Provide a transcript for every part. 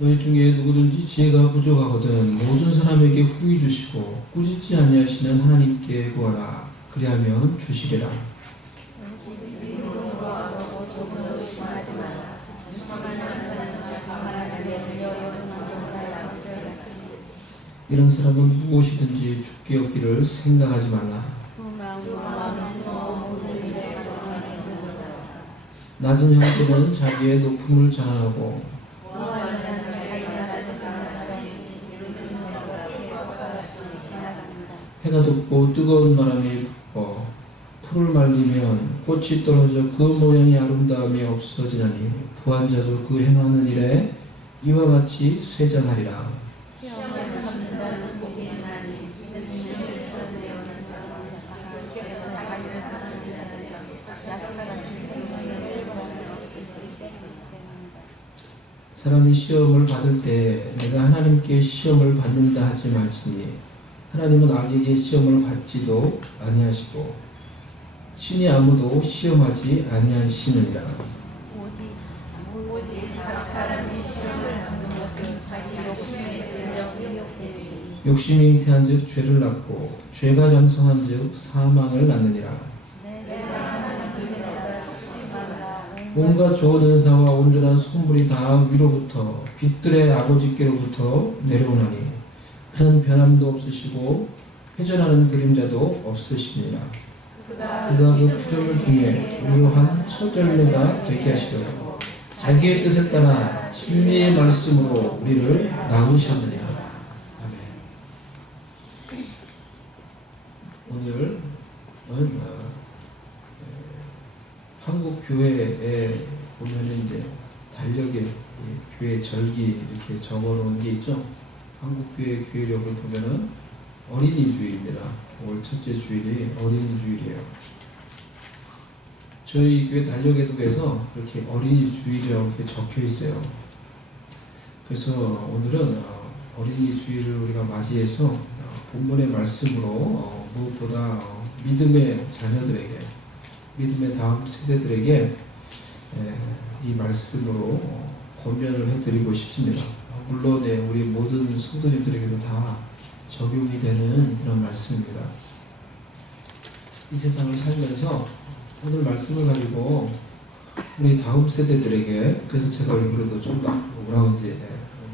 너희 중에 누구든지 지혜가 부족하거든 모든 사람에게 후히 주시고 꾸짖지 아니하시는 하나님께 구하라. 그리하면 주시리라. 이런 사람은 무엇이든지 죽게 얻기를 생각하지 말라. 낮은 형제는 자기의 높음을 자랑하고 해가 돋고 뜨거운 바람이 불어 풀을 말리면 꽃이 떨어져 그 모양이 아름다움이 없어지나니 부한 자도 그 행하는 일에 이와 같이 쇠잔하리라. 사람이 시험을 받을 때 내가 하나님께 시험을 받는다 하지 말지니 하나님은 악에게 시험을 받지도 아니하시고 신이 아무도 시험하지 아니하시느니라. 오직 각 사람이 시험을 받는 것은 자기 욕심에 끌려 욕심이 잉태한즉 죄를 낳고 죄가 장성한즉 사망을 낳느니라. 온갖 좋은 은사와 온전한 선물이 다 위로부터 빛들의 아버지께로부터 내려오나니 그는 변함도 없으시고 회전하는 그림자도 없으시니라. 그가 그 피조물 중에 유한 첫 열매가 되게 하시려고 자기의 뜻을 따라 진리의 말씀으로 우리를 낳으셨느니라. 아멘. 오늘은 한국 교회에 보면은 이제 달력에 교회 절기 이렇게 적어놓은 게 있죠. 한국 교회 교회력을 보면은 어린이 주일입니다. 올 첫째 주일이 어린이 주일이에요. 저희 교회 달력에도 그래서 이렇게 어린이 주일이라고 이렇게 적혀 있어요. 그래서 오늘은 어린이 주일을 우리가 맞이해서 본문의 말씀으로 무엇보다 믿음의 자녀들에게 믿음의 다음 세대들에게 이 말씀으로 권면을 해드리고 싶습니다. 물론 우리 모든 성도님들에게도 다 적용이 되는 이런 말씀입니다. 이 세상을 살면서 오늘 말씀을 가지고 우리 다음 세대들에게 그래서 제가 일부러도 좀 더 뭐라고 이제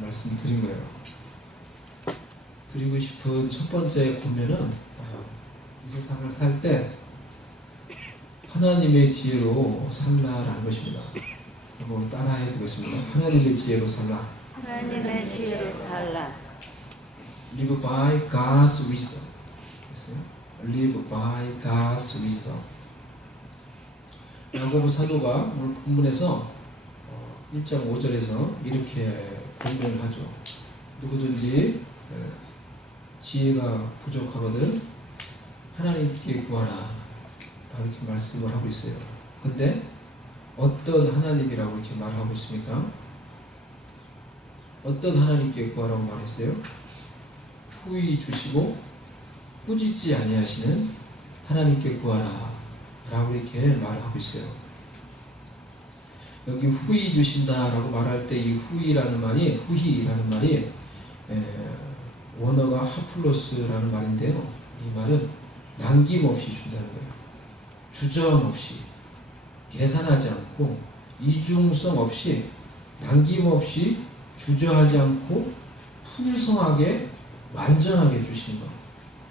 말씀 드린 거예요. 드리고 싶은 첫 번째 권면은 이 세상을 살 때 하나님의 지혜로 살라라는 것입니다. 한번 따라해 보겠습니다. 하나님의 지혜로 살라. 하나님의 지혜로 살라. Live by God's wisdom. Live by God's wisdom. 야고보 사도가 오늘 본문에서 1장 5절에서 이렇게 권면을 하죠. 누구든지 지혜가 부족하거든 하나님께 구하라. 이렇게 말씀을 하고 있어요. 근데 어떤 하나님이라고 이렇게 말하고 있습니까? 어떤 하나님께 구하라고 말했어요? 후히 주시고 꾸짖지 아니하시는 하나님께 구하라 라고 이렇게 말하고 있어요. 여기 후히 주신다라고 말할 때 이 후히라는 말이 원어가 하플로스라는 말인데요. 이 말은 남김없이 준다는 거예요. 주저함없이, 계산하지 않고, 이중성 없이, 남김없이, 주저하지 않고, 풍성하게, 완전하게 주시는 것.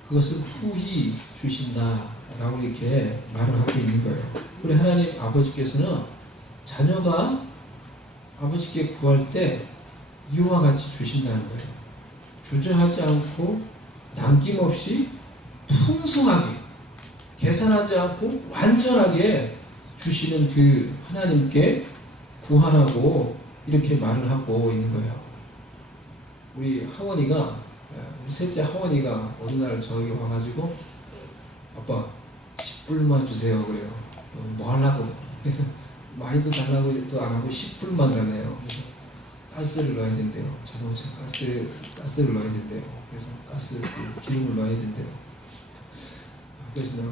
그것을 후히 주신다라고 이렇게 말을 하고 있는 거예요. 우리 하나님 아버지께서는 자녀가 아버지께 구할 때 이와 같이 주신다는 거예요. 주저하지 않고, 남김없이, 풍성하게, 계산하지 않고 완전하게 주시는 그 하나님께 구하라고 이렇게 말을 하고 있는 거예요. 우리 셋째 하원이가 어느 날 저에게 와가지고 아빠 10불만 주세요 그래요. 뭐 하려고? 그래서 많이도 달라고 또 안 하고 10불만 달래요. 그래서 가스를 넣어야 된대요. 자동차 가스를 넣어야 된대요. 그래서 기름을 넣어야 된대요. 그래서 내가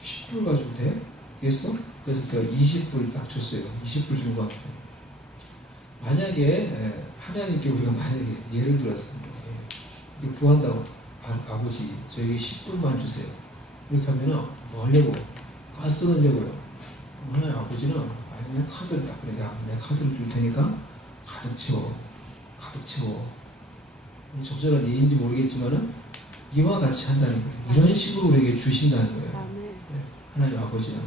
10불 가지고 돼? 그래서 제가 20불 딱 줬어요. 20불 준 것 같아요. 만약에 하나님께 우리가 만약에 예를 들어서 이게 구한다고 아버지 저에게 10불만 주세요. 이렇게 하면은 뭐 하려고? 가스 쓰느냐고요. 하나님 아버지는 그냥 카드를 딱 그래. 야, 내가 카드를 줄 테니까 가득 채워. 가득 채워. 적절한 예인지 모르겠지만은 이와 같이 한다는 거예요. 이런 식으로 우리에게 주신다는 거예요. 하나님 아버지는.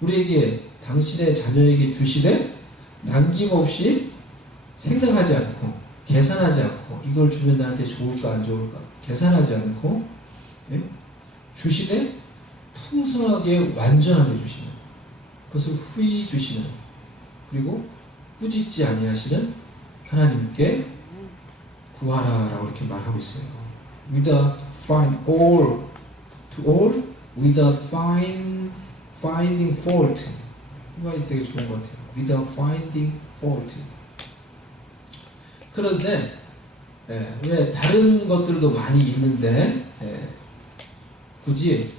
우리에게 당신의 자녀에게 주시되 남김없이 생각하지 않고 계산하지 않고 이걸 주면 나한테 좋을까 안 좋을까 계산하지 않고 주시되 풍성하게 완전하게 주시는 그것을 후히 주시는 그리고 꾸짖지 아니하시는 하나님께 구하라라고 이렇게 말하고 있어요. Without find all to all without finding fault. 이 말이 되게 좋은 것 같아요. Without finding fault. 그런데 왜 다른 것들도 많이 있는데 굳이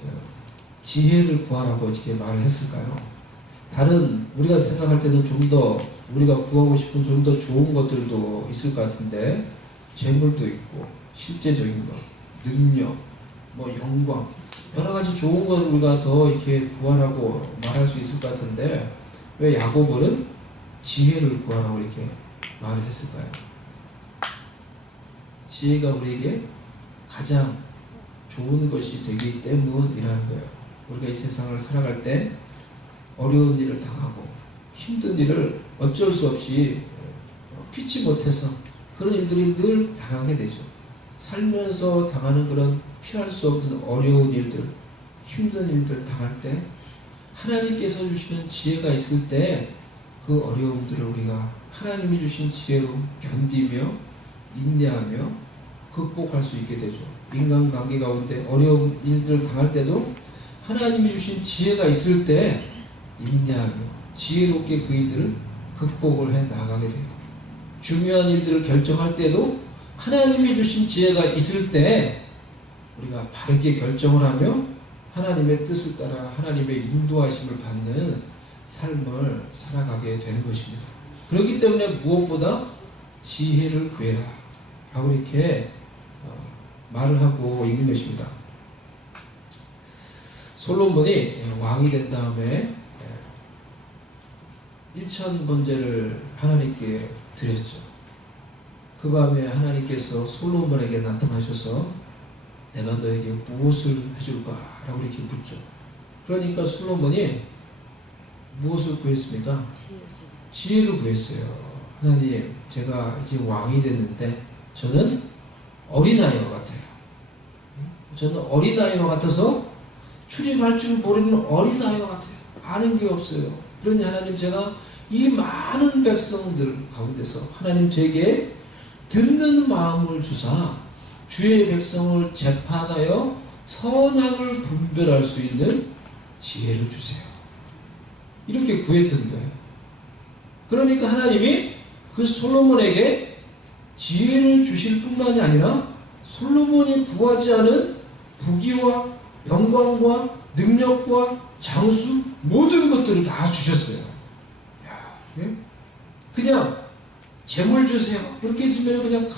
지혜를 구하라고 이렇게 말을 했을까요? 다른 우리가 생각할 때는 좀 더 우리가 구하고 싶은 좀 더 좋은 것들도 있을 것 같은데 재물도 있고 실제적인 것, 능력, 뭐 영광 여러 가지 좋은 것을 우리가 더 이렇게 구하라고 말할 수 있을 것 같은데 왜 야고보는 지혜를 구하라고 이렇게 말을 했을까요? 지혜가 우리에게 가장 좋은 것이 되기 때문이라는 거예요. 우리가 이 세상을 살아갈 때 어려운 일을 당하고 힘든 일을 어쩔 수 없이 피치 못해서 그런 일들이 늘 당하게 되죠. 살면서 당하는 그런 피할 수 없는 어려운 일들, 힘든 일들 당할 때 하나님께서 주시는 지혜가 있을 때 그 어려움들을 우리가 하나님이 주신 지혜로 견디며 인내하며 극복할 수 있게 되죠. 인간관계 가운데 어려운 일들을 당할 때도 하나님이 주신 지혜가 있을 때 인내하며 지혜롭게 그 일들을 극복을 해 나가게 돼요. 중요한 일들을 결정할 때도 하나님이 주신 지혜가 있을 때 우리가 바르게 결정을 하며 하나님의 뜻을 따라 하나님의 인도하심을 받는 삶을 살아가게 되는 것입니다. 그렇기 때문에 무엇보다 지혜를 구해라 하고 이렇게 말을 하고 있는 것입니다. 솔로몬이 왕이 된 다음에 1000번제를 하나님께 드렸죠. 그 밤에 하나님께서 솔로몬에게 나타나셔서 내가 너에게 무엇을 해줄까? 라고 이렇게 묻죠. 그러니까 솔로몬이 무엇을 구했습니까? 지혜를 구했어요. 하나님, 제가 이제 왕이 됐는데 저는 어린아이와 같아요. 저는 어린아이와 같아서 출입할 줄 모르는 어린아이와 같아요. 아는 게 없어요. 그러니 하나님, 제가 이 많은 백성들 가운데서 하나님 제게 듣는 마음을 주사 주의 백성을 재판하여 선악을 분별할 수 있는 지혜를 주세요. 이렇게 구했던 거예요. 그러니까 하나님이 그 솔로몬에게 지혜를 주실 뿐만이 아니라 솔로몬이 구하지 않은 부귀와 영광과 능력과 장수 모든 것들을 다 주셨어요. 그냥 재물 주세요. 그렇게 했으면 그냥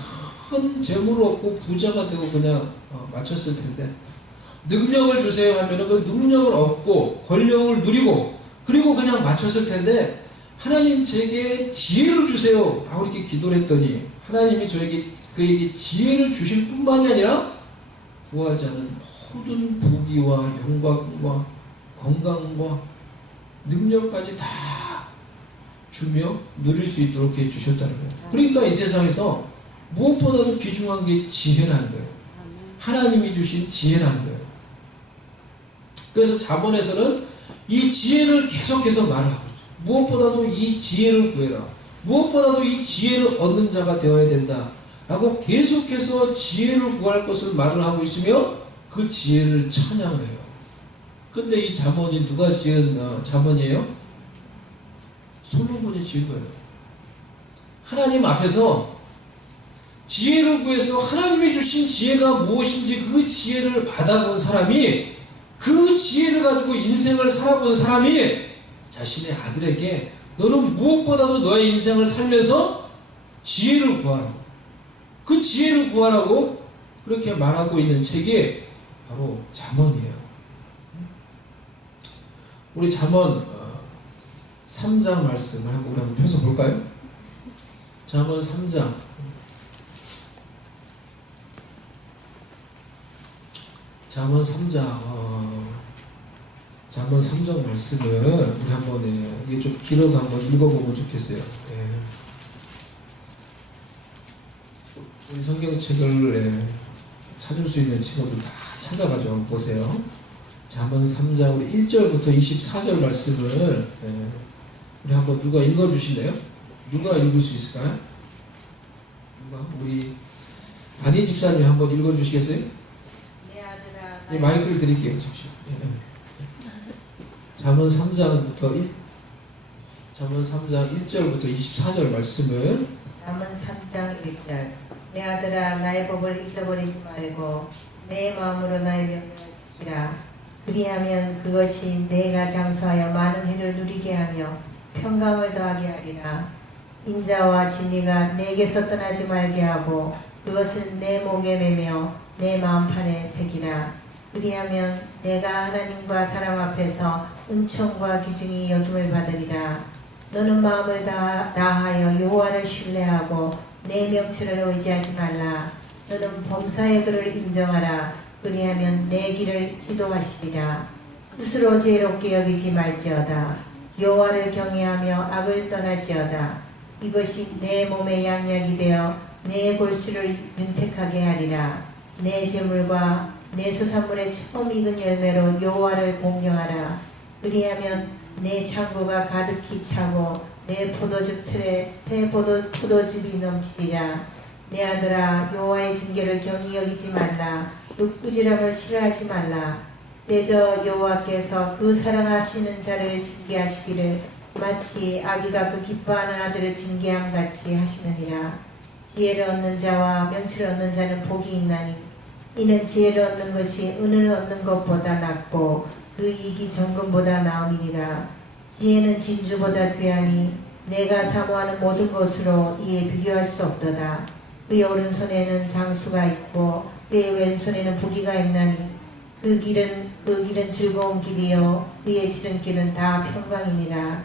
큰 재물을 얻고 부자가 되고 그냥 마쳤을 텐데 능력을 주세요 하면 그 능력을 얻고 권력을 누리고 그리고 그냥 마쳤을 텐데 하나님 제게 지혜를 주세요 라고 이렇게 기도를 했더니 하나님이 그에게 지혜를 주실 뿐만이 아니라 구하지 않은 모든 부귀와 영광과 건강과 능력까지 다 주며 누릴 수 있도록 해 주셨다는 거예요. 그러니까 이 세상에서 무엇보다도 귀중한 게 지혜라는 거예요. 하나님이 주신 지혜라는 거예요. 그래서 잠언에서는 이 지혜를 계속해서 말을 하고 있죠. 무엇보다도 이 지혜를 구해라. 무엇보다도 이 지혜를 얻는 자가 되어야 된다. 라고 계속해서 지혜를 구할 것을 말을 하고 있으며 그 지혜를 찬양해요. 근데 이 잠언이 누가 지은 잠언이에요? 솔로몬이 지은 거예요. 하나님 앞에서 지혜를 구해서 하나님이 주신 지혜가 무엇인지 그 지혜를 받아본 사람이 그 지혜를 가지고 인생을 살아본 사람이 자신의 아들에게 너는 무엇보다도 너의 인생을 살면서 지혜를 구하라고. 그 지혜를 구하라고 그렇게 말하고 있는 책이 바로 잠언이에요. 우리 잠언 3장 말씀을 우리 한번 펴서 볼까요? 잠언 3장. 잠언 3장. 잠언 3장 말씀을 우리 한번 이게 좀 길어도 한번 읽어보면 좋겠어요. 우리 성경책을 찾을 수 있는 친구들 다 찾아가지고 보세요. 잠언 3장 우리 1절부터 24절 말씀을 우리 한번 누가 읽어주실래요? 누가 읽을 수 있을까요? 누가? 우리 안희 집사님이 한번 읽어주시겠어요? 내 아들아 예, 마이크를 드릴게요. 잠시. 잠언 3장부터 잠언 3장 1절부터 24절 말씀을 잠언 3장 1절 내 아들아 나의 법을 잊어버리지 말고 내 마음으로 나의 명령을 지키라. 그리하면 그것이 내가 장수하여 많은 해를 누리게 하며 평강을 더하게 하리라. 인자와 진리가 내게서 떠나지 말게 하고 그것을 내 목에 매며 내 마음판에 새기라. 그리하면 내가 하나님과 사람 앞에서 은총과 기중이 여김을 받으리라. 너는 마음을 다하여 여호와를 신뢰하고 내 명철을 의지하지 말라. 너는 범사의 그를 인정하라. 그리하면 내 길을 지도하시리라. 스스로 지혜롭게 여기지 말지어다. 여호와를 경외하며 악을 떠날지어다. 이것이 내 몸의 양약이 되어 내 골수를 윤택하게 하리라. 내 재물과 내 수산물의 처음 익은 열매로 여호와를 공경하라. 그리하면 내 창고가 가득히 차고 내 포도즙 틀에 새 포도즙이 넘치리라. 내 아들아 여호와의 징계를 경히 여기지 말라. 윽부지람을 싫어하지 말라. 대저 여호와께서 그 사랑하시는 자를 징계하시기를 마치 아비가 그 기뻐하는 아들을 징계함 같이 하시느니라. 지혜를 얻는 자와 명철을 얻는 자는 복이 있나니 이는 지혜를 얻는 것이 은을 얻는 것보다 낫고 그 이익이 정금보다 나음이니라. 지혜는 진주보다 귀하니 내가 사모하는 모든 것으로 이에 비교할 수 없도다. 그의 오른손에는 장수가 있고 그의 왼손에는 부귀가 있나니 그 길은 즐거운 길이요 그의 지름길은 다 평강이니라.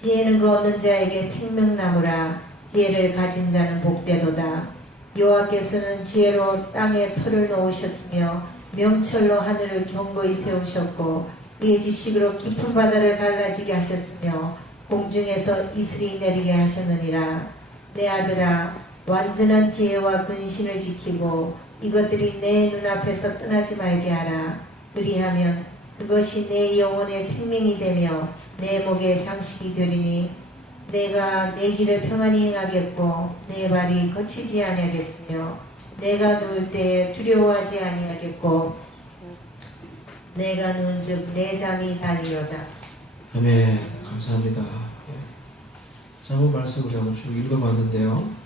지혜는 그 얻는 자에게 생명나무라. 지혜를 가진 자는 복되도다. 여호와께서는 지혜로 땅에 터를 놓으셨으며 명철로 하늘을 견고히 세우셨고 그의 지식으로 깊은 바다를 갈라지게 하셨으며 공중에서 이슬이 내리게 하셨느니라. 내 아들아 완전한 지혜와 근신을 지키고 이것들이 내 눈앞에서 떠나지 말게 하라. 그리하면 그것이 내 영혼의 생명이 되며 내 목의 장식이 되리니 내가 내 길을 평안히 행하겠고 내 발이 거치지 아니하겠으며 내가 누울 때에 두려워하지 아니하겠고 내가 누운즉 내 잠이 다니로다. 아멘. 감사합니다. 잠언 말씀 우리 한번 쭉 읽어봤는데요.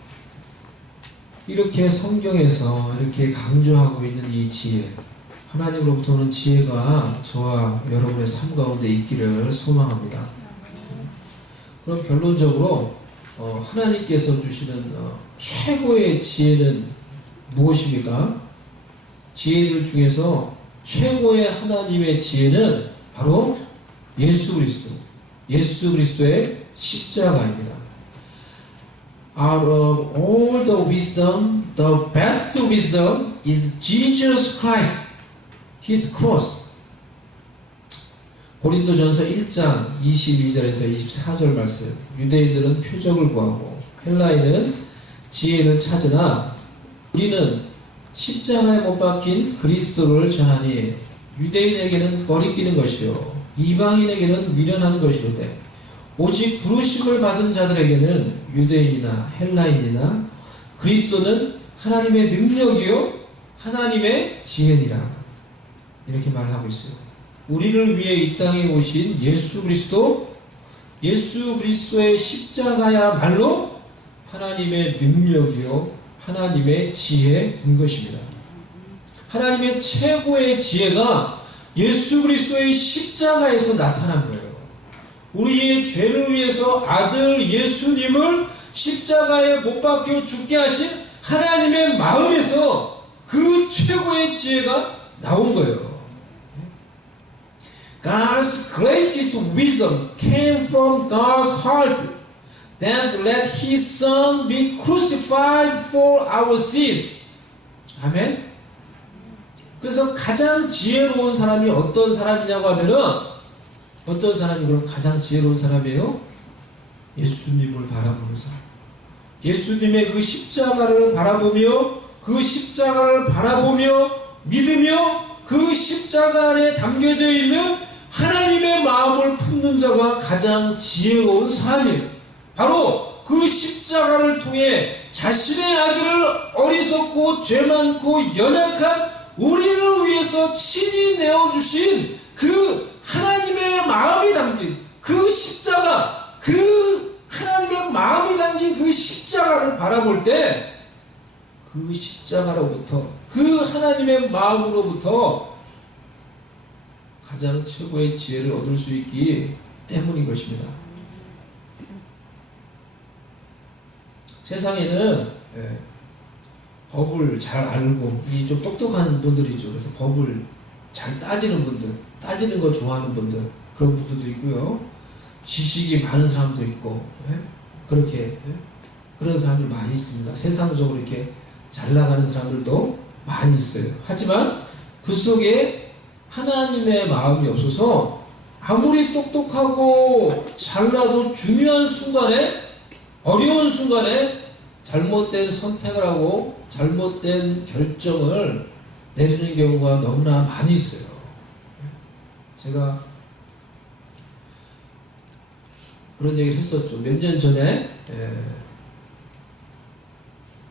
이렇게 성경에서 이렇게 강조하고 있는 이 지혜, 하나님으로부터는 지혜가 저와 여러분의 삶 가운데 있기를 소망합니다. 그럼 결론적으로 하나님께서 주시는 최고의 지혜는 무엇입니까? 지혜들 중에서 최고의 하나님의 지혜는 바로 예수 그리스도의 십자가입니다. Out of all the wisdom, the best wisdom is Jesus Christ, His cross. 고린도전서 1장 22절에서 24절 말씀. 유대인들은 표적을 구하고 헬라인은 지혜를 찾으나 우리는 십자가에 못 박힌 그리스도를 전하니 유대인에게는 거리끼는 것이요 이방인에게는 미련한 것이로되 오직 부르심을 받은 자들에게는 유대인이나 헬라인이나 그리스도는 하나님의 능력이요 하나님의 지혜니라. 이렇게 말하고 있어요. 우리를 위해 이 땅에 오신 예수 그리스도의 십자가야말로 하나님의 능력이요 하나님의 지혜인 것입니다. 하나님의 최고의 지혜가 예수 그리스도의 십자가에서 나타난 거예요. 우리의 죄를 위해서 아들 예수님을 십자가에 못 박혀 죽게 하신 하나님의 마음에서 그 최고의 지혜가 나온 거예요. God's greatest wisdom came from God's heart that let His Son be crucified for our sins. 아멘. 그래서 가장 지혜로운 사람이 어떤 사람이냐고 하면은 어떤 사람이 그럼 가장 지혜로운 사람이에요? 예수님을 바라보는 사람. 예수님의 그 십자가를 바라보며 그 십자가를 바라보며 믿으며 그 십자가 안에 담겨져 있는 하나님의 마음을 품는 자가 가장 지혜로운 사람이에요. 바로 그 십자가를 통해 자신의 아들을 어리석고 죄 많고 연약한 우리를 위해서 친히 내어주신 그 하나님의 마음이 담긴 그 십자가, 그 하나님의 마음이 담긴 그 십자가를 바라볼 때 그 십자가로부터, 그 하나님의 마음으로부터 가장 최고의 지혜를 얻을 수 있기 때문인 것입니다. 세상에는 법을 잘 알고 이 좀 똑똑한 분들이죠. 그래서 법을 잘 따지는 분들, 따지는 거 좋아하는 분들, 그런 분들도 있고요. 지식이 많은 사람도 있고, 그렇게 그런 사람들이 많이 있습니다. 세상적으로 이렇게 잘 나가는 사람들도 많이 있어요. 하지만 그 속에 하나님의 마음이 없어서 아무리 똑똑하고 잘나도 중요한 순간에, 어려운 순간에 잘못된 선택을 하고 잘못된 결정을 내리는 경우가 너무나 많이 있어요. 제가 그런 얘기를 했었죠. 몇 년 전에,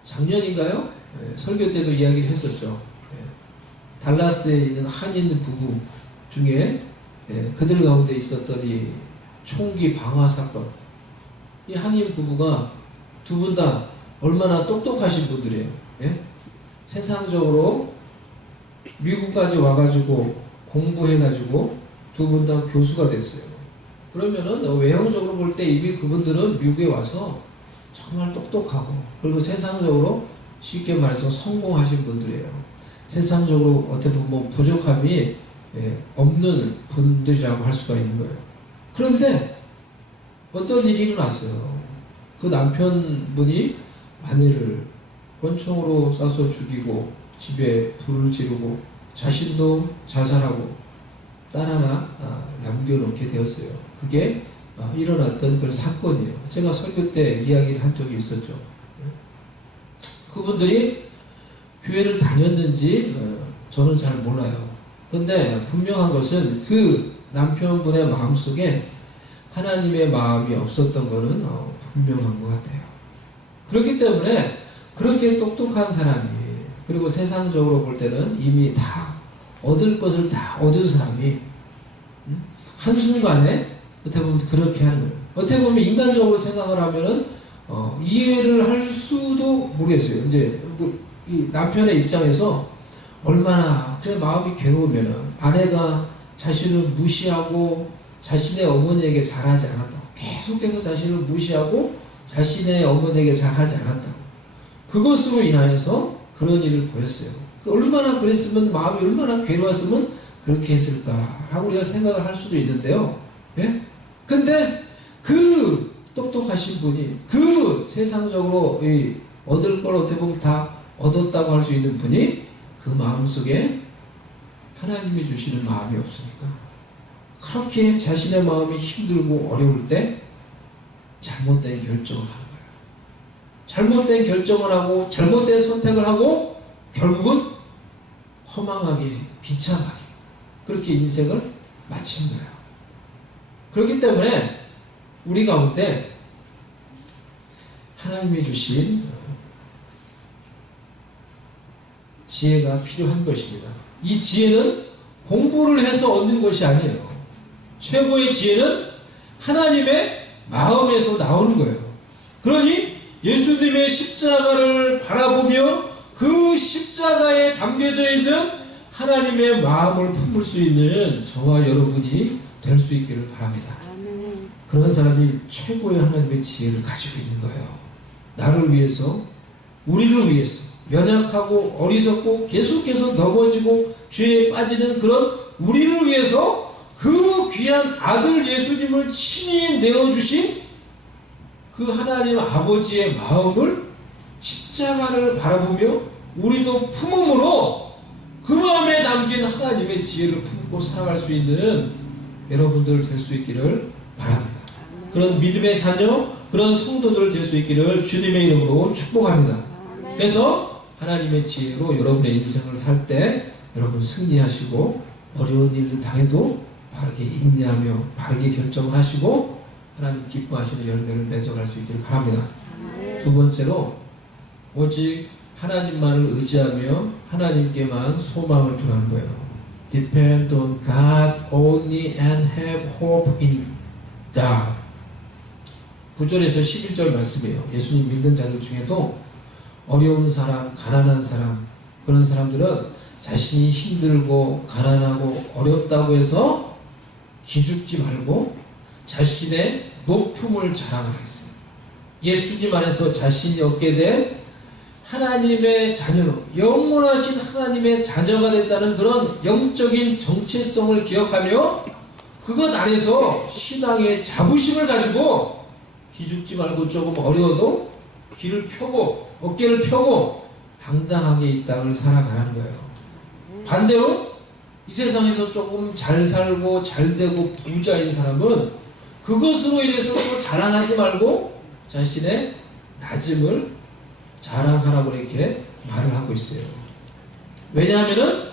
작년인가요? 설교 때도 이야기를 했었죠. 달라스에 있는 한인 부부 중에 그들 가운데 있었던 이 총기 방화 사건. 이 한인 부부가 두 분 다 얼마나 똑똑하신 분들이에요. 세상적으로 미국까지 와가지고 공부해가지고 두 분 다 교수가 됐어요. 그러면은 외형적으로 볼 때 이미 그분들은 미국에 와서 정말 똑똑하고 그리고 세상적으로 쉽게 말해서 성공하신 분들이에요. 세상적으로 어떻게 보면 부족함이 없는 분들이라고 할 수가 있는 거예요. 그런데 어떤 일이 일어났어요. 그 남편분이 아내를 권총으로 쏴서 죽이고 집에 불을 지르고 자신도 자살하고 딸 하나 남겨놓게 되었어요. 그게 일어났던 그런 사건이에요. 제가 설교 때 이야기를 한 적이 있었죠. 그분들이 교회를 다녔는지 저는 잘 몰라요. 그런데 분명한 것은 그 남편분의 마음속에 하나님의 마음이 없었던 것은 분명한 것 같아요. 그렇기 때문에 그렇게 똑똑한 사람이, 그리고 세상적으로 볼 때는 이미 다 얻을 것을 다 얻은 사람이 한순간에 어떻게 보면 그렇게 하는 거예요. 어떻게 보면 인간적으로 생각을 하면은 이해를 할 수도 모르겠어요. 이제 이 남편의 입장에서 얼마나 그래 마음이 괴로우면은 아내가 자신을 무시하고 자신의 어머니에게 잘하지 않았다고, 계속해서 자신을 무시하고 자신의 어머니에게 잘하지 않았다고, 그것으로 인하여서 그런 일을 벌였어요. 얼마나 그랬으면, 마음이 얼마나 괴로웠으면 그렇게 했을까라고 우리가 생각을 할 수도 있는데요. 근데 그 똑똑하신 분이, 그 세상적으로 얻을 걸 어떻게 보면 다 얻었다고 할 수 있는 분이 그 마음속에 하나님이 주시는 마음이 없으니까 그렇게 자신의 마음이 힘들고 어려울 때 잘못된 결정을 하는 거예요. 잘못된 결정을 하고 잘못된 선택을 하고 결국은 허망하게, 비참하게 그렇게 인생을 마치는 거예요. 그렇기 때문에 우리 가운데 하나님이 주신 지혜가 필요한 것입니다. 이 지혜는 공부를 해서 얻는 것이 아니에요. 최고의 지혜는 하나님의 마음에서 나오는 거예요. 그러니 예수님의 십자가를 바라보며 그 십자가에 담겨져 있는 하나님의 마음을 품을 수 있는 저와 여러분이 될 수 있기를 바랍니다. 그런 사람이 최고의 하나님의 지혜를 가지고 있는 거예요. 나를 위해서, 우리를 위해서 연약하고 어리석고 계속해서 넘어지고 죄에 빠지는 그런 우리를 위해서 그 귀한 아들 예수님을 친히 내어주신 그 하나님 아버지의 마음을, 십자가를 바라보며 우리도 품음으로 그 마음에 담긴 하나님의 지혜를 품고 살아갈 수 있는 여러분들 될 수 있기를 바랍니다. 그런 믿음의 자녀, 그런 성도들 될 수 있기를 주님의 이름으로 축복합니다. 그래서 하나님의 지혜로 여러분의 인생을 살 때 여러분 승리하시고 어려운 일들 당해도 바르게 인내하며 바르게 결정을 하시고 하나님 기뻐하시는 열매를 맺어갈 수 있기를 바랍니다. 두 번째로 오직 하나님만을 의지하며 하나님께만 소망을 두라는 거예요. Depend on God only and have hope in God. 9절에서 11절 말씀이에요. 예수님 믿는 자들 중에도 어려운 사람, 가난한 사람, 그런 사람들은 자신이 힘들고 가난하고 어렵다고 해서 기죽지 말고 자신의 높음을 자랑하라 했어요. 예수님 안에서 자신이 얻게 된 하나님의 자녀로, 영원하신 하나님의 자녀가 됐다는 그런 영적인 정체성을 기억하며 그것 안에서 신앙의 자부심을 가지고 기죽지 말고 조금 어려워도 귀를 펴고 어깨를 펴고 당당하게 이 땅을 살아가라는 거예요. 반대로 이 세상에서 조금 잘 살고 잘 되고 부자인 사람은 그것으로 인해서 또 자랑하지 말고 자신의 낮음을 자랑하라고 이렇게 말을 하고 있어요. 왜냐하면은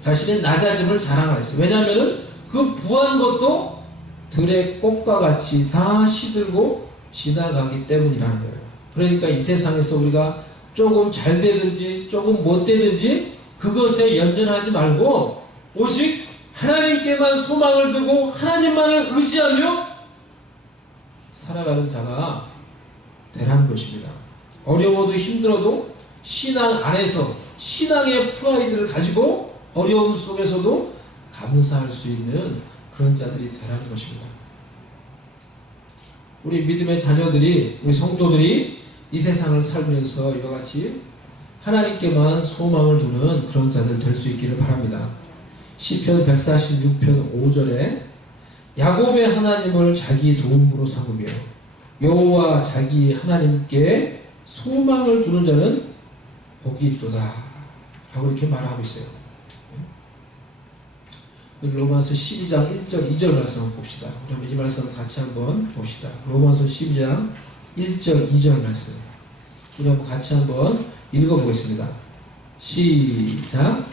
자신의 낮아짐을 자랑하라 했어요. 왜냐하면은 그 부한 것도 들의 꽃과 같이 다 시들고 지나가기 때문이라는 거예요. 그러니까 이 세상에서 우리가 조금 잘 되든지 조금 못 되든지 그것에 연연하지 말고 오직 하나님께만 소망을 두고 하나님만을 의지하며 살아가는 자가 되라는 것입니다. 어려워도 힘들어도 신앙 안에서 신앙의 프라이드를 가지고 어려움 속에서도 감사할 수 있는 그런 자들이 되라는 것입니다. 우리 믿음의 자녀들이, 우리 성도들이 이 세상을 살면서 이와 같이 하나님께만 소망을 두는 그런 자들 될 수 있기를 바랍니다. 시편 146편 5절에 야곱의 하나님을 자기 도움으로 삼으며 여호와 자기 하나님께 소망을 두는 자는 복이 있도다 라고 이렇게 말하고 있어요. 로마서 12장 1절 2절 말씀 한번 봅시다. 그럼 이 말씀 같이 한번 봅시다. 로마서 12장 1절 2절 말씀 우리 한번 같이 한번 읽어보겠습니다. 시작.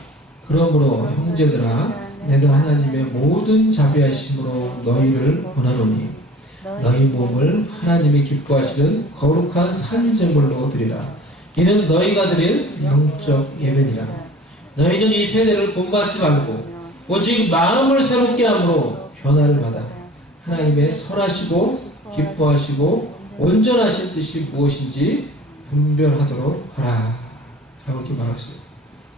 그러므로 형제들아 내가 하나님의 모든 자비하심으로 너희를 권하노니 너희 몸을 하나님이 기뻐하시는 거룩한 산제물로 드리라. 이는 너희가 드릴 영적 예배니라. 너희는 이 세대를 본받지 말고 오직 마음을 새롭게 함으로 변화를 받아 하나님의 선하시고 기뻐하시고 온전하신 뜻이 무엇인지 분별하도록 하라 라고 이렇게 말했어요.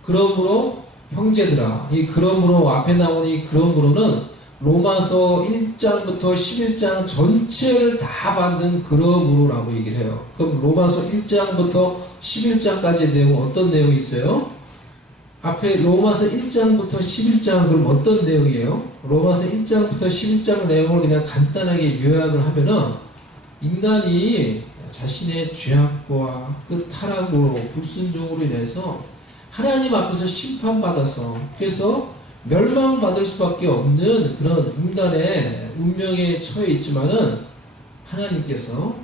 그러므로 형제들아, 이 그러므로 앞에 나오는 이 그러므로는 로마서 1장부터 11장 전체를 다 받는 그러므로라고 얘기를 해요. 그럼 로마서 1장부터 11장까지의 내용은 어떤 내용이 있어요? 앞에 로마서 1장부터 11장 그럼 어떤 내용이에요? 로마서 1장부터 11장 내용을 그냥 간단하게 요약을 하면은 인간이 자신의 죄악과 그 타락으로 불순종으로 인해서 하나님 앞에서 심판받아서 그래서 멸망받을 수밖에 없는 그런 인간의 운명에 처해 있지만은 하나님께서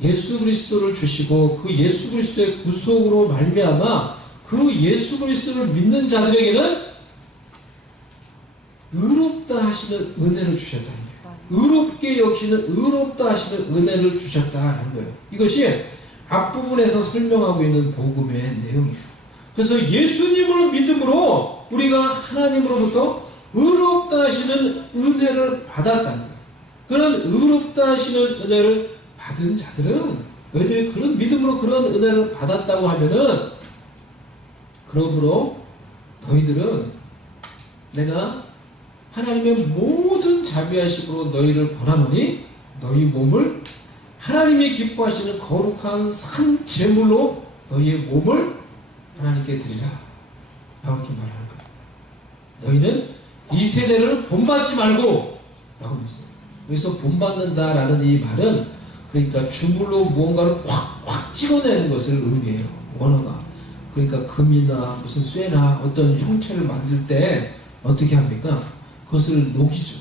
예수 그리스도를 주시고 그 예수 그리스도의 구속으로 말미암아 그 예수 그리스도를 믿는 자들에게는 의롭다 하시는 은혜를 주셨다는 거예요. 의롭게 여기시는 의롭다 하시는 은혜를 주셨다는 거예요. 이것이 앞부분에서 설명하고 있는 복음의 내용이에요. 그래서 예수님을 믿음으로 우리가 하나님으로부터 의롭다 하시는 은혜를 받았다는 거예요. 그런 의롭다 하시는 은혜를 받은 자들은 너희들이 그런 믿음으로 그런 은혜를 받았다고 하면은 그러므로 너희들은 내가 하나님의 모든 자비하심으로 너희를 권하노니 너희 몸을 하나님이 기뻐하시는 거룩한 산 제물로 너희의 몸을 하나님께 드리라 라고 이렇게 말하는 거예요. 너희는 이 세대를 본받지 말고 라고 했어요. 여기서 본받는다라는 이 말은 그러니까 주물로 무언가를 꽉 찍어내는 것을 의미해요. 원어가. 그러니까 금이나 무슨 쇠나 어떤 형체를 만들 때 어떻게 합니까? 그것을 녹이죠.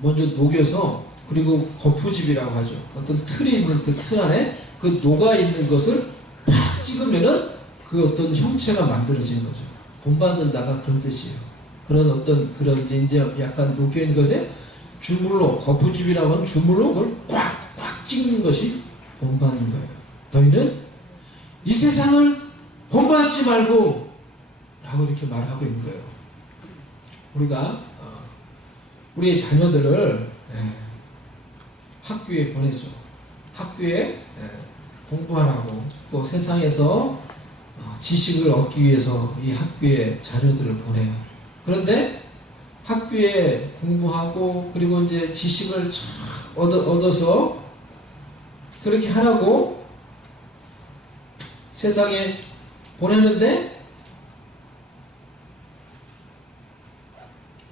먼저 녹여서 그리고 거푸집이라고 하죠. 어떤 틀이 있는 그 틀 안에 그 녹아있는 것을 팍 찍으면은 그 어떤 형체가 만들어지는 거죠. 본받는다가 그런 뜻이에요. 그런 어떤 그런 이제 약간 녹여있는 것에 주물로, 거푸집이라고 하는 주물로 그걸 꽉 찍는 것이 본받는 거예요. 너희는 이 세상을 본받지 말고 라고 이렇게 말하고 있는 거예요. 우리가 우리의 자녀들을 학교에 보내죠. 학교에 공부하라고 또 세상에서 지식을 얻기 위해서 이 학교에 자녀들을 보내요. 그런데 학교에 공부하고 그리고 이제 지식을 얻어서 그렇게 하라고 세상에 보내는데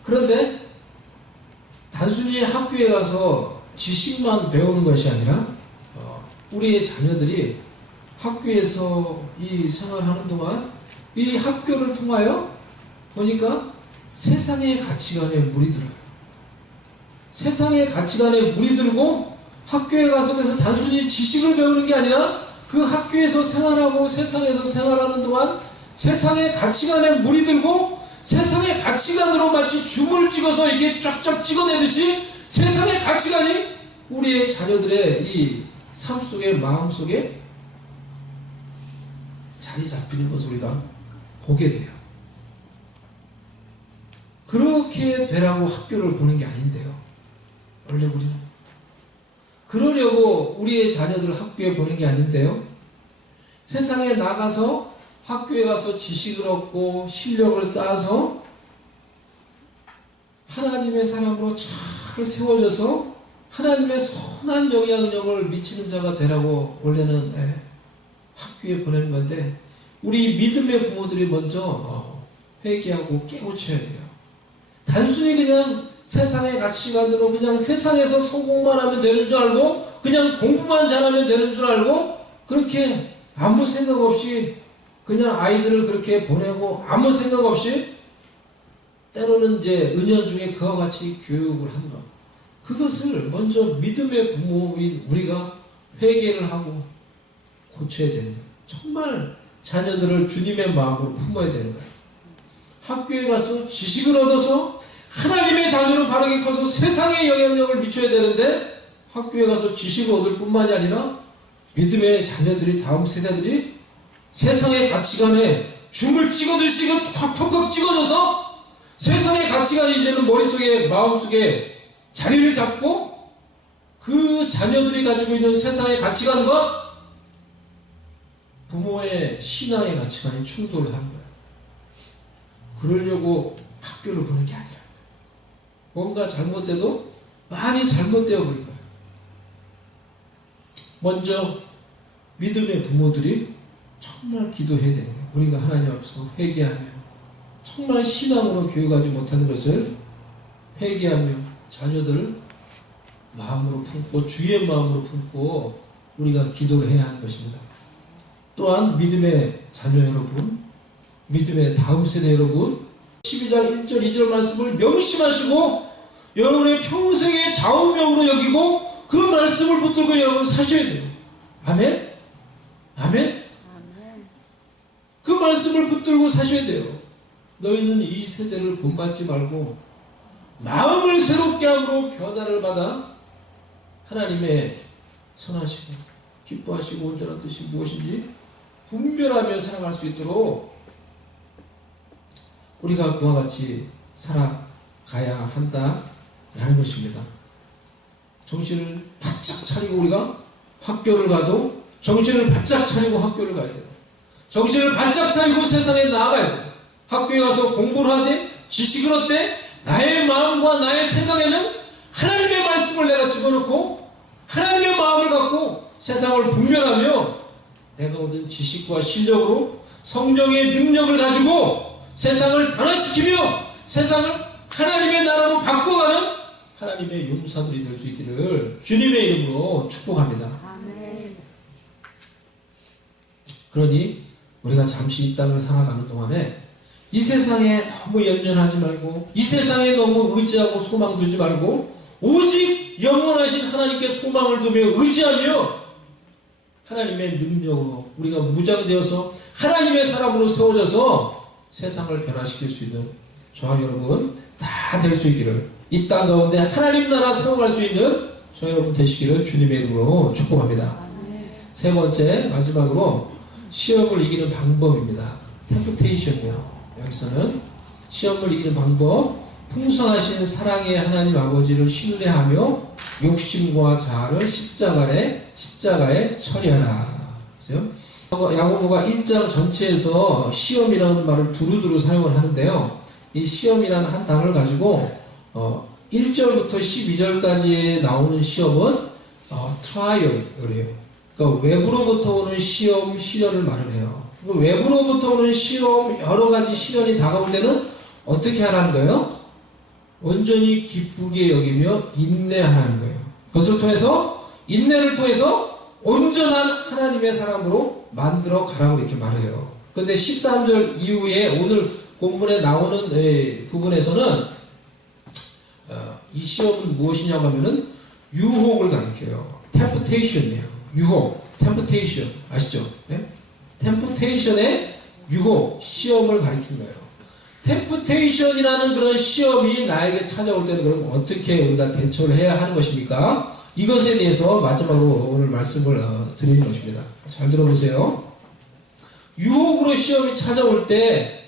그런데 단순히 학교에 가서 지식만 배우는 것이 아니라 우리의 자녀들이 학교에서 이 생활하는 동안 이 학교를 통하여 보니까 세상의 가치관에 물이 들어요. 세상의 가치관에 물이 들고 학교에 가서 그래서 단순히 지식을 배우는 게 아니라 그 학교에서 생활하고 세상에서 생활하는 동안 세상의 가치관에 물이 들고 세상의 가치관으로 마치 줌을 찍어서 이렇게 쫙쫙 찍어내듯이 세상의 가치관이 우리의 자녀들의 이 삶 속에 마음 속에 자리 잡히는 것을 우리가 보게 돼요. 그렇게 되라고 학교를 보는 게 아닌데요. 원래 우리는 그러려고 우리의 자녀들을 학교에 보낸 게 아닌데요. 세상에 나가서 학교에 가서 지식을 얻고 실력을 쌓아서 하나님의 사람으로 잘 세워져서 하나님의 선한 영향력을 미치는 자가 되라고 원래는 학교에 보내는 건데 우리 믿음의 부모들이 먼저 회개하고 깨우쳐야 돼요. 단순히 그냥 세상의 가치관으로 그냥 세상에서 성공만 하면 되는 줄 알고 그냥 공부만 잘하면 되는 줄 알고 그렇게 아무 생각 없이 그냥 아이들을 그렇게 보내고 아무 생각 없이 때로는 이제 은연중에 그와 같이 교육을 하는 것. 그것을 먼저 믿음의 부모인 우리가 회개를 하고 고쳐야 되는 거예요. 정말 자녀들을 주님의 마음으로 품어야 되는 거예요. 학교에 가서 지식을 얻어서 하나님의 자녀로 바르게 커서 세상에 영향력을 미쳐야 되는데 학교에 가서 지식을 얻을 뿐만이 아니라 믿음의 자녀들이 다음 세대들이 세상의 가치관에 줌을 찍어듯이 팍팍팍 찍어져서 세상의 가치관이 이제는 머릿속에 마음속에 자리를 잡고 그 자녀들이 가지고 있는 세상의 가치관과 부모의 신앙의 가치관이 충돌을 하는 거예요. 그러려고 학교를 보는 게 아니라 뭔가 잘못돼도 많이 잘못되어 버린 거예요. 먼저 믿음의 부모들이 정말 기도해야 되는 거예요. 우리가 하나님 앞에서 회개하며 정말 신앙으로 교육하지 못하는 것을 회개하며 자녀들을 마음으로 품고 주의 마음으로 품고 우리가 기도를 해야 하는 것입니다. 또한 믿음의 자녀 여러분, 믿음의 다음 세대 여러분 12장 1절 2절 말씀을 명심하시고 여러분의 평생의 좌우명으로 여기고 그 말씀을 붙들고 여러분 사셔야 돼요. 아멘? 아멘? 그 말씀을 붙들고 사셔야 돼요. 너희는 이 세대를 본받지 말고 마음을 새롭게 함으로 변화를 받아 하나님의 선하시고 기뻐하시고 온전한 뜻이 무엇인지 분별하며 살아갈 수 있도록 우리가 그와 같이 살아가야 한다라는 것입니다. 정신을 바짝 차리고 우리가 학교를 가도 정신을 바짝 차리고 학교를 가야 돼요. 정신을 바짝 차리고 세상에 나아가야 돼요. 학교에 가서 공부를 하되 지식을 얻되 나의 마음과 나의 생각에는 하나님의 말씀을 내가 집어넣고 하나님의 마음을 갖고 세상을 분별하며 내가 얻은 지식과 실력으로 성령의 능력을 가지고 세상을 변화시키며 세상을 하나님의 나라로 바꿔가는 하나님의 용사들이 될 수 있기를 주님의 이름으로 축복합니다. 아멘. 그러니 우리가 잠시 이 땅을 살아가는 동안에 이 세상에 너무 연연하지 말고 이 세상에 너무 의지하고 소망 두지 말고 오직 영원하신 하나님께 소망을 두며 의지하며 하나님의 능력으로 우리가 무장되어서 하나님의 사람으로 세워져서 세상을 변화시킬 수 있는 저와 여러분 다 될 수 있기를, 이 땅 가운데 하나님 나라 세워갈 수 있는 저와 여러분 되시기를 주님의 이름으로 축복합니다. 세 번째, 마지막으로 시험을 이기는 방법입니다. 템프테이션이에요. 여기서는 시험을 이기는 방법, 풍성하신 사랑의 하나님 아버지를 신뢰하며 욕심과 자아를 십자가에 처리하라. 그죠? 야고보가 1장 전체에서 시험이라는 말을 두루두루 사용을 하는데요. 이 시험이라는 한 단어를 가지고 1절부터 12절까지에 나오는 시험은 트라이얼이에요. 그러니까 외부로부터 오는 시험, 시련을 말을 해요. 외부로부터 오는 시험, 여러 가지 시련이 다가올 때는 어떻게 하라는 거예요? 온전히 기쁘게 여기며 인내하라는 거예요. 그것을 통해서, 인내를 통해서 온전한 하나님의 사람으로 만들어 가라고 이렇게 말해요. 근데 13절 이후에 오늘 본문에 나오는 부분에서는 이 시험은 무엇이냐고 하면은 유혹을 가리켜요. 템프테이션이에요. 유혹, 템프테이션 아시죠? 네? 템프테이션의 유혹, 시험을 가리킨 거예요. 템프테이션이라는 그런 시험이 나에게 찾아올 때는 그럼 어떻게 우리가 대처를 해야 하는 것입니까? 이것에 대해서 마지막으로 오늘 말씀을 드리는 것입니다. 잘 들어보세요. 유혹으로 시험이 찾아올 때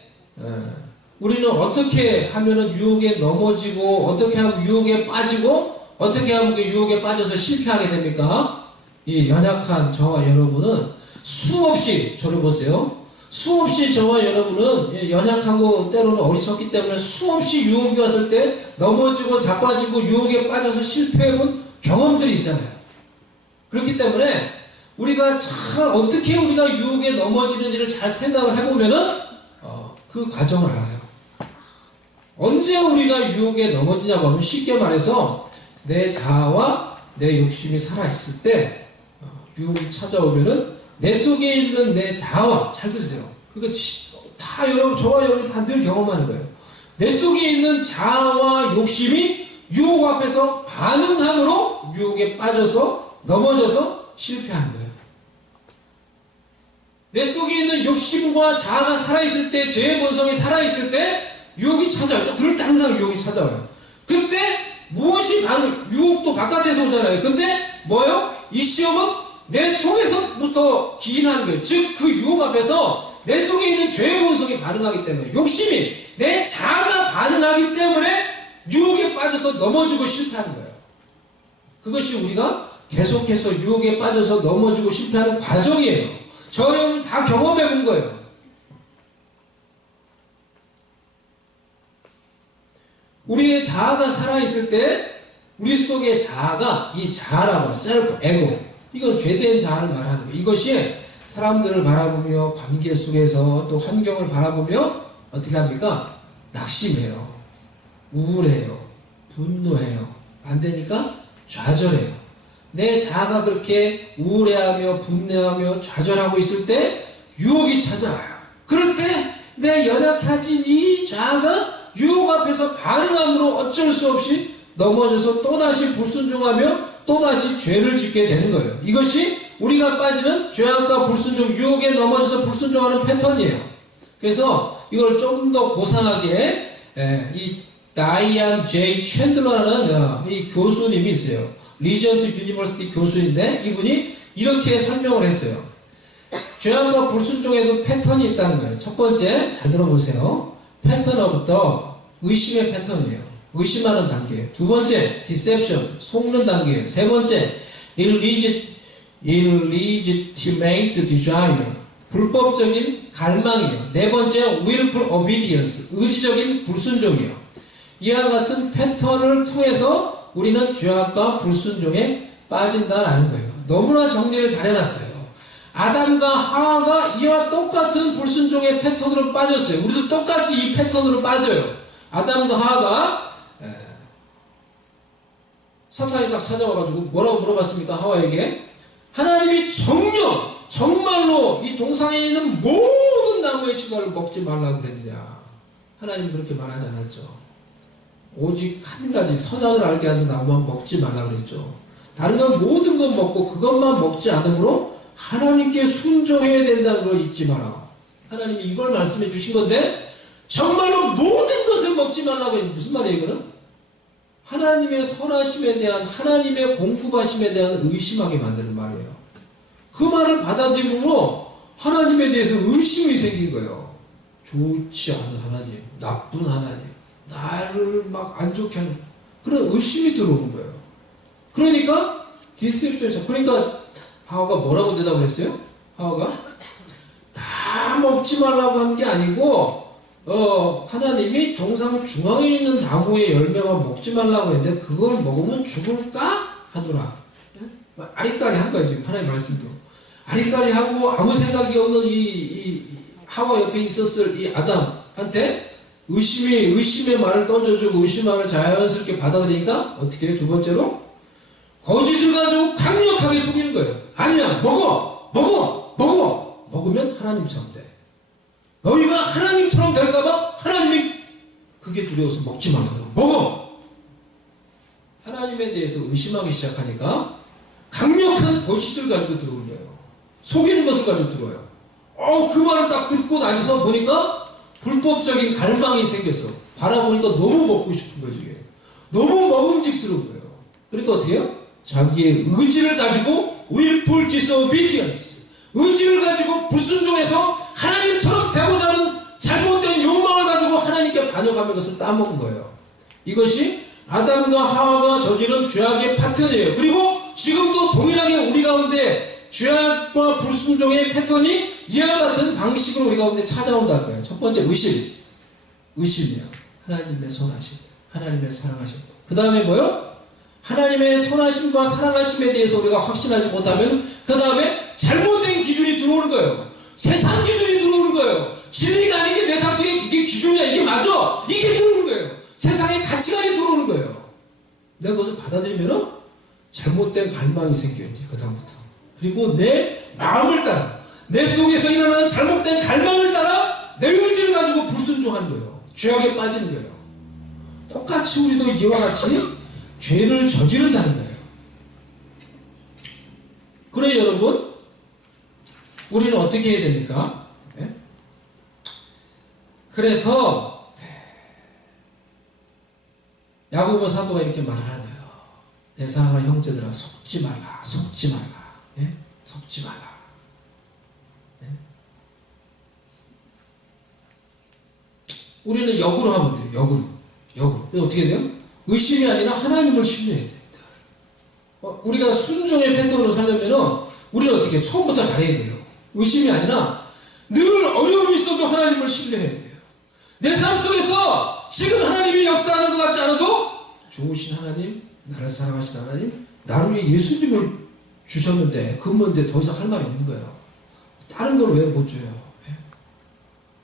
우리는 어떻게 하면은 유혹에 넘어지고 어떻게 하면 유혹에 빠지고 어떻게 하면 그 유혹에 빠져서 실패하게 됩니까? 이 연약한 저와 여러분은 수없이, 저를 보세요. 수없이 저와 여러분은 연약하고 때로는 어리석기 때문에 수없이 유혹이 왔을 때 넘어지고 자빠지고 유혹에 빠져서 실패해본 경험들이 있잖아요. 그렇기 때문에 우리가 잘 어떻게 우리가 유혹에 넘어지는지를 잘 생각을 해보면은 그 과정을 알아요. 언제 우리가 유혹에 넘어지냐고 하면 쉽게 말해서 내 자아와 내 욕심이 살아있을 때 유혹이 찾아오면은 내 속에 있는 내 자아와, 잘 들으세요. 그거 다 여러분, 저와 여러분 다 늘 경험하는 거예요. 내 속에 있는 자아와 욕심이 유혹 앞에서 반응함으로 유혹에 빠져서 넘어져서 실패하는 거예요. 내 속에 있는 욕심과 자아가 살아있을 때, 죄의 본성이 살아있을 때 유혹이 찾아와요. 그럴 때 항상 유혹이 찾아와요. 그때 무엇이 반응, 유혹도 바깥에서 오잖아요. 근데 뭐예요? 이 시험은 내 속에서부터 기인하는 거예요. 즉, 그 유혹 앞에서 내 속에 있는 죄의 본성이 반응하기 때문에, 욕심이, 내 자아가 반응하기 때문에 유혹에 빠져서 넘어지고 실패하는 거예요. 그것이 우리가 계속해서 유혹에 빠져서 넘어지고 실패하는 과정이에요. 저 여러분 다 경험해 본 거예요. 우리의 자아가 살아있을 때 우리 속의 자아가, 이 자아라고 셀프 에고, 이건 죄된 자아를 말하는 거예요. 이것이 사람들을 바라보며 관계 속에서 또 환경을 바라보며 어떻게 합니까? 낙심해요. 우울해요. 분노해요. 안 되니까 좌절해요. 내 자아가 그렇게 우울해하며 분노하며 좌절하고 있을 때 유혹이 찾아와요. 그럴 때 내 연약해진 이 자아가 유혹 앞에서 반응함으로 어쩔 수 없이 넘어져서 또다시 불순종하며 또다시 죄를 짓게 되는 거예요. 이것이 우리가 빠지는 죄악과 불순종, 유혹에 넘어져서 불순종하는 패턴이에요. 그래서 이걸 좀 더 고상하게 이 다이안 제이 챈들러라는 이 교수님이 있어요. 리전트 유니버시티 교수인데 이분이 이렇게 설명을 했어요. 죄악과 불순종에도 패턴이 있다는 거예요. 첫 번째, 잘 들어보세요. 패턴부터 의심의 패턴이에요. 의심하는 단계. 두 번째, 디셉션, 속는 단계예요. 세 번째, illegitimate desire, 불법적인 갈망이에요. 네 번째, willful obedience, 의지적인 불순종이에요. 이와 같은 패턴을 통해서 우리는 죄악과 불순종에 빠진다라는 거예요. 너무나 정리를 잘 해놨어요. 아담과 하와가 이와 똑같은 불순종의 패턴으로 빠졌어요. 우리도 똑같이 이 패턴으로 빠져요. 아담과 하와가 사탄이 딱 찾아와가지고 뭐라고 물어봤습니까? 하와에게 하나님이 정말로 이 동상에 있는 모든 나무의 실과를 먹지 말라고 그랬느냐? 하나님 그렇게 말하지 않았죠. 오직 한 가지 선악을 알게 하는 나무만 먹지 말라고 그랬죠. 다른 건 모든 건 먹고 그것만 먹지 않으므로 하나님께 순종해야 된다는 걸 잊지 마라. 하나님이 이걸 말씀해 주신 건데 정말로 모든 것을 먹지 말라고 했는데 무슨 말이에요 이거는? 하나님의 선하심에 대한 하나님의 공급하심에 대한 의심하게 만드는 말이에요. 그 말을 받아들이므로 하나님에 대해서 의심이 생긴 거예요. 좋지 않은 하나님, 나쁜 하나님, 나를 막 안 좋게 하는 그런 의심이 들어오는 거예요. 그러니까 디스크립션에서 그러니까 하와가 뭐라고 대답을 했어요? 하와가 다 먹지 말라고 한 게 아니고 하나님이 동상 중앙에 있는 나무의 열매만 먹지 말라고 했는데 그걸 먹으면 죽을까 하노라. 아리까리 한 거예요. 지금 하나님의 말씀도 아리까리하고 아무 생각이 없는 이 하와 옆에 있었을 이 아담한테 의심의 말을 던져주고 의심의 말을 자연스럽게 받아들이니까 어떻게 해요? 두 번째로 거짓을 가지고 강력하게 속이는 거예요. 아니야, 먹으면 하나님처럼 돼. 너희가 하나님처럼 될까봐 하나님이 그게 두려워서 먹지 말라고. 먹어! 하나님에 대해서 의심하기 시작하니까 강력한 거짓을 가지고 들어오는 거예요. 속이는 것을 가지고 들어와요. 그 말을 딱 듣고 나서 보니까 불법적인 갈망이 생겼어. 바라보니까 너무 먹고 싶은 거죠. 이게. 너무 먹음직스러운 거예요. 그러니까 어떻게 해요? 자기의 의지를 가지고 willful disobedience, 의지를 가지고 불순종해서 하나님처럼 되고자 하는 잘못된 욕망을 가지고 하나님께 반역하며 그것을 따먹은 거예요. 이것이 아담과 하와가 저지른 죄악의 패턴이에요. 그리고 지금도 동일하게 우리 가운데 죄악과 불순종의 패턴이 이와 같은 방식으로 우리 가운데 찾아온다는 거예요. 첫 번째 의심이에요. 하나님의 선하심, 하나님의 사랑하심. 그 다음에 뭐요? 하나님의 선하심과 사랑하심에 대해서 우리가 확신하지 못하면 그 다음에 잘못된 기준이 들어오는 거예요. 세상 기준이 들어오는 거예요. 진리가 아닌 게 내 상태에 이게 기준이야, 이게 맞아, 이게 들어오는 거예요. 세상의 가치관이 들어오는 거예요. 내가 그것을 받아들이면 잘못된 갈망이 생겨요. 이제 그 다음부터. 그리고 내 마음을 따라, 내 속에서 일어나는 잘못된 갈망을 따라 내 의지를 가지고 불순종하는 거예요. 죄악에 빠지는 거예요. 똑같이 우리도 이와 같이 죄를 저지른다는 거예요. 그래 여러분, 우리는 어떻게 해야 됩니까? 네? 그래서 야고보 사도가 이렇게 말을 하네요. 내 사랑하는 형제들아, 속지 말라. 네? 속지 말라. 네? 우리는 역으로 하면 돼요. 역으로. 어떻게 돼요? 의심이 아니라 하나님을 신뢰해야 됩니다. 우리가 순종의 패턴으로 살려면 우리는 어떻게 처음부터 잘해야 돼요. 의심이 아니라 늘 어려움이 있어도 하나님을 신뢰해야 돼요. 내 삶 속에서 지금 하나님이 역사하는 것 같지 않아도 좋으신 하나님, 나를 사랑하신 하나님, 나를 위해 예수님을 주셨는데 그건데 더 이상 할 말이 없는 거예요. 다른 걸 왜 못 줘요?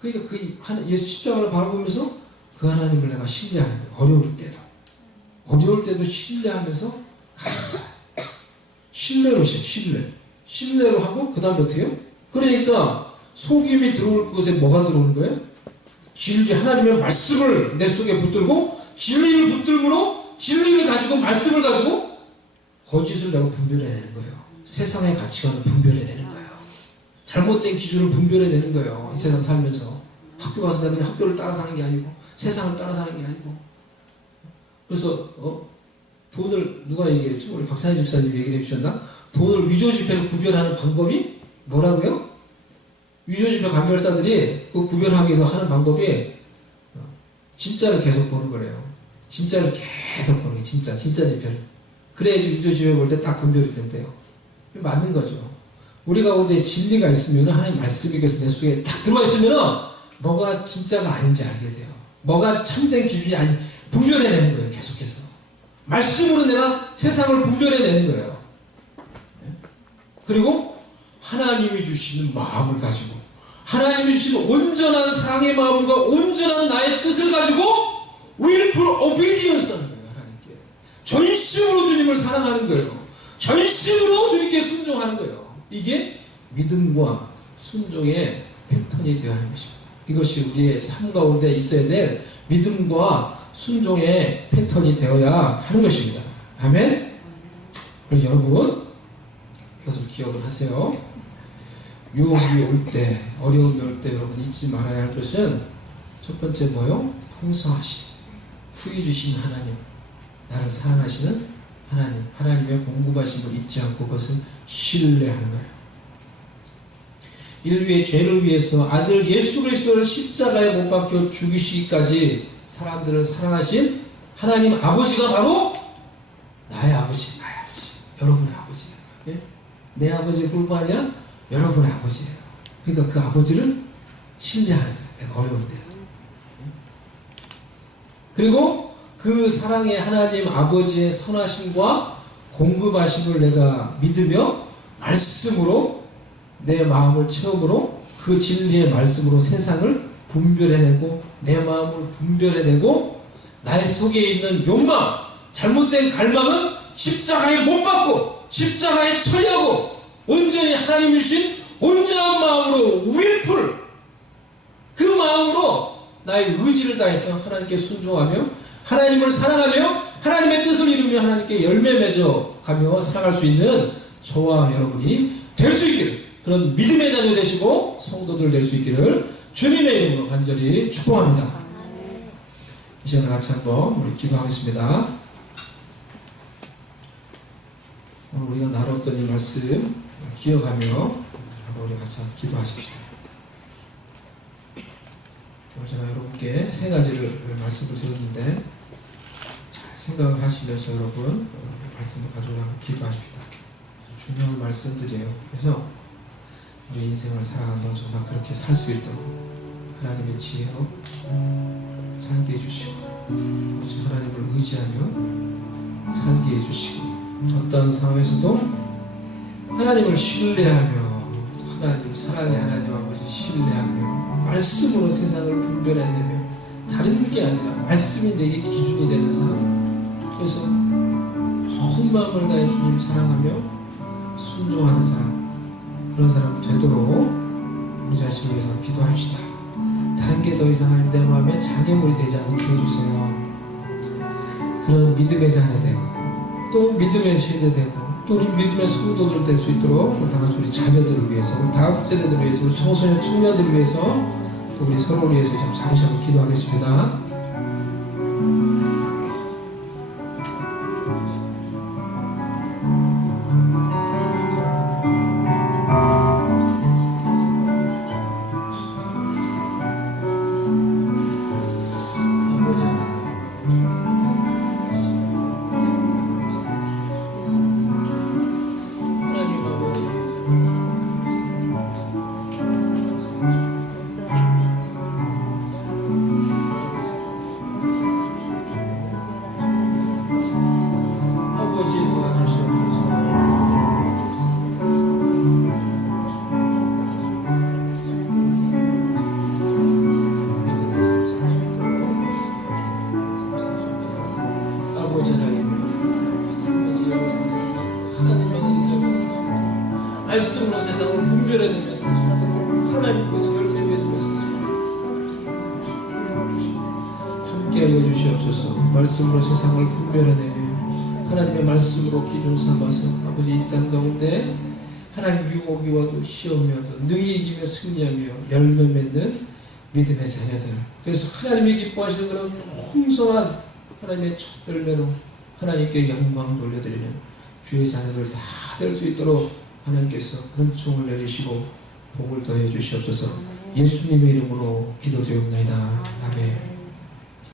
그러니까 그 예수 십자가를 바라보면서 그 하나님을 내가 신뢰하는 거예요. 어려울 때도 신뢰하면서 감사해. 신뢰로 하고 그 다음에 어떻게 해요? 그러니까 속임이 들어올 곳에 뭐가 들어오는 거예요? 진리, 하나님의 말씀을 내 속에 붙들고 진리를 붙들므로 진리를 가지고 말씀을 가지고 거짓을 내가 분별해내는 거예요. 세상의 가치관을 분별해내는 거예요. 잘못된 기준을 분별해내는 거예요. 이 세상 살면서 학교 가서 내가 그냥 학교를 따라 사는 게 아니고 세상을 따라 사는 게 아니고. 그래서 돈을 누가 얘기했죠? 우리 박찬희 집사님이 얘기를 해주셨나? 돈을 위조지폐로 구별하는 방법이 뭐라고요? 위조지폐 감별사들이 그 구별하기 위해서 하는 방법이 진짜를 계속 보는 거래요. 진짜를 계속 보는 게 진짜 지폐를. 그래야지 위조지폐 볼 때 딱 분별이 된대요. 맞는 거죠. 우리 가운데 진리가 있으면 하나님 말씀이 내 속에 딱 들어와 있으면 뭐가 진짜가 아닌지 알게 돼요. 뭐가 참된 기준이 아닌, 분별해내는 거예요. 계속해서 말씀으로 내가 세상을 분별해내는 거예요. 그리고 하나님이 주시는 마음을 가지고 하나님이 주시는 온전한 사랑의 마음과 온전한 나의 뜻을 가지고 willful obedience 하는 거예요. 하나님께 전심으로 주님을 사랑하는 거예요. 전심으로 주님께 순종하는 거예요. 이게 믿음과 순종의 패턴이 되어야 하는 것입니다. 이것이 우리의 삶 가운데 있어야 될 믿음과 순종의 패턴이 되어야 하는 것입니다. 아멘? 그래서 여러분 이것을 기억을 하세요. 유혹이 올 때, 어려움이 올 때 여러분 잊지 말아야 할 것은 첫 번째 뭐요? 풍성하신, 후히 주신 하나님, 나를 사랑하시는 하나님, 하나님의 공급하심을 잊지 않고 그것을 신뢰하는 거예요. 인류의 죄를 위해서 아들 예수 그리스도를 십자가에 못 박혀 죽이시기까지 사람들을 사랑하신 하나님 아버지가 바로 나의 아버지, 나의 아버지, 여러분의 아버지예요. 예? 내 아버지의 불과 아니라 여러분의 아버지예요. 그러니까 그 아버지를 신뢰하는 거예요. 내가 어려울 때. 그리고 그 사랑의 하나님 아버지의 선하심과 공급하심을 내가 믿으며 말씀으로 내 마음을 체험으로 그 진리의 말씀으로 세상을 분별해내고 내 마음을 분별해내고 나의 속에 있는 욕망, 잘못된 갈망은 십자가에 못 박고 십자가에 처리하고 온전히 하나님이 주신 온전한 마음으로 willful 그 마음으로 나의 의지를 다해서 하나님께 순종하며 하나님을 사랑하며 하나님의 뜻을 이루며 하나님께 열매 맺어 가며 살아갈 수 있는 저와 여러분이 될 수 있기를 그런 믿음의 자녀 되시고 성도들 될 수 있기를 주님의 이름으로 간절히 축복합니다. 이 시간에 같이 한번 우리 기도하겠습니다. 오늘 우리가 나눴던 이 말씀 기억하며 한번 우리 같이 기도하십시오. 오늘 제가 여러분께 세 가지를 말씀을 드렸는데 잘 생각을 하시면서 여러분 말씀을 가지고 기도하십시다. 중요한 말씀들이에요. 그래서 우리 인생을 살아간다고 정말 그렇게 살 수 있도록 하나님의 지혜로 살게 해주시고 오직 하나님을 의지하며 살게 해주시고 어떤 상황에서도 하나님을 신뢰하며 하나님 사랑의 하나님 아버지 신뢰하며 말씀으로 세상을 분별해내며 다른 게 아니라 말씀이 내게 기준이 되는 사람 그래서 온 마음을 다해 주님 사랑하며 순종하는 사람 그런 사람 되도록 우리 자신을 위해서 기도합시다. 다른 게 더 이상 하나님 내 마음에 장애물이 되지 않게 해주세요. 그런 믿음의 자녀 되고 또 믿음의 세대 되고 또 우리 믿음의 성도들 될 수 있도록 우리 우리 자녀들을 위해서 우리 다음 세대들을 위해서 우리 청소년 청년들을 위해서 또 우리 서로를 위해서 좀 잠시 한번 기도하겠습니다. 말씀으로 세상을 분별해내며 살 수 있도록 하나님께서 열매 맺으며 살 수 있도록 함께하여 주시옵소서. 말씀으로 세상을 분별해내며 하나님의 말씀으로 기준 삼아서 아버지 이 땅 가운데 하나님 유혹이 와도 시험이 와도 능히 이기며 승리하며 열매 맺는 믿음의 자녀들 그래서 하나님이 기뻐하시는 그런 풍성한 하나님의 첫 열매로 하나님께 영광을 돌려드리는 주의 자녀들 다 될 수 있도록 하나님께서 은총을 내리시고 복을 더해 주시옵소서. 예수님의 이름으로 기도드리옵나이다. 아멘.